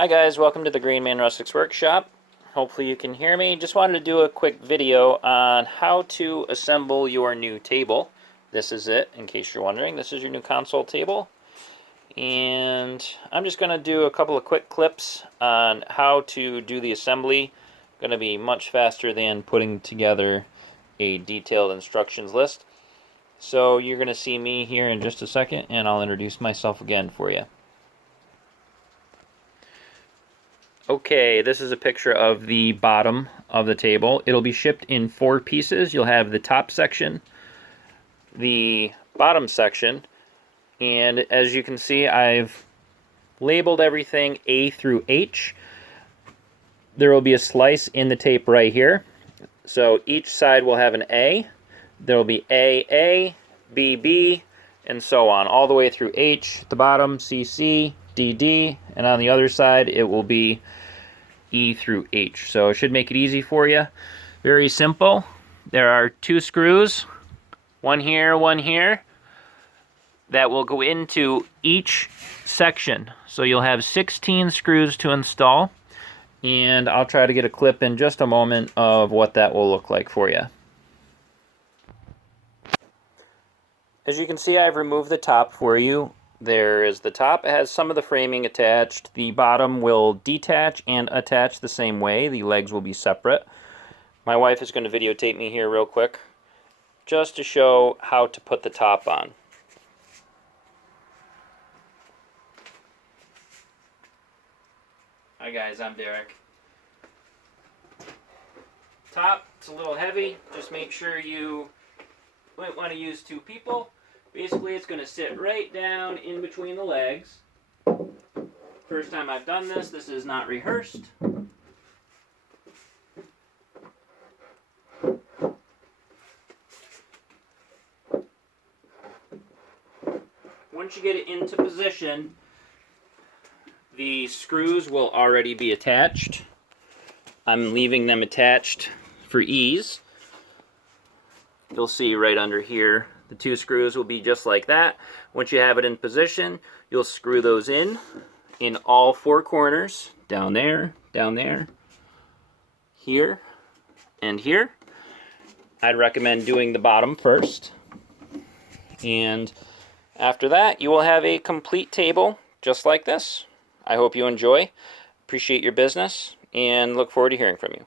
Hi guys, welcome to the Greenman Rustics workshop. Hopefully you can hear me. Just wanted to do a quick video on how to assemble your new table. This is it, in case you're wondering. This is your new console table. And I'm just going to do a couple of quick clips on how to do the assembly. Going to be much faster than putting together a detailed instructions list. So you're going to see me here in just a second, and I'll introduce myself again for you. Okay, this is a picture of the bottom of the table. It'll be shipped in 4 pieces. You'll have the top section, the bottom section, and as you can see, I've labeled everything A through H. There will be a slice in the tape right here. So each side will have an A. There will be A, B, B, and so on, all the way through H at the bottom, C, C, D, D, and on the other side it will be E through H. So it should make it easy for you. Very simple. There are 2 screws, one here, that will go into each section. So you'll have 16 screws to install, and I'll try to get a clip in just a moment of what that will look like for you. As you can see, I've removed the top for you. There is the top. It has some of the framing attached. The bottom will detach and attach the same way. The legs will be separate. My wife is going to videotape me here real quick just to show how to put the top on. Hi guys, I'm Derek. Top, it's a little heavy. Just make sure you might want to use 2 people. Basically, it's going to sit right down in between the legs. First time I've done this, this is not rehearsed. Once you get it into position, the screws will already be attached. I'm leaving them attached for ease. You'll see right under here, the 2 screws will be just like that. Once you have it in position, you'll screw those in all 4 corners, down there, here, and here. I'd recommend doing the bottom first. And after that, you will have a complete table just like this. I hope you enjoy. Appreciate your business, and look forward to hearing from you.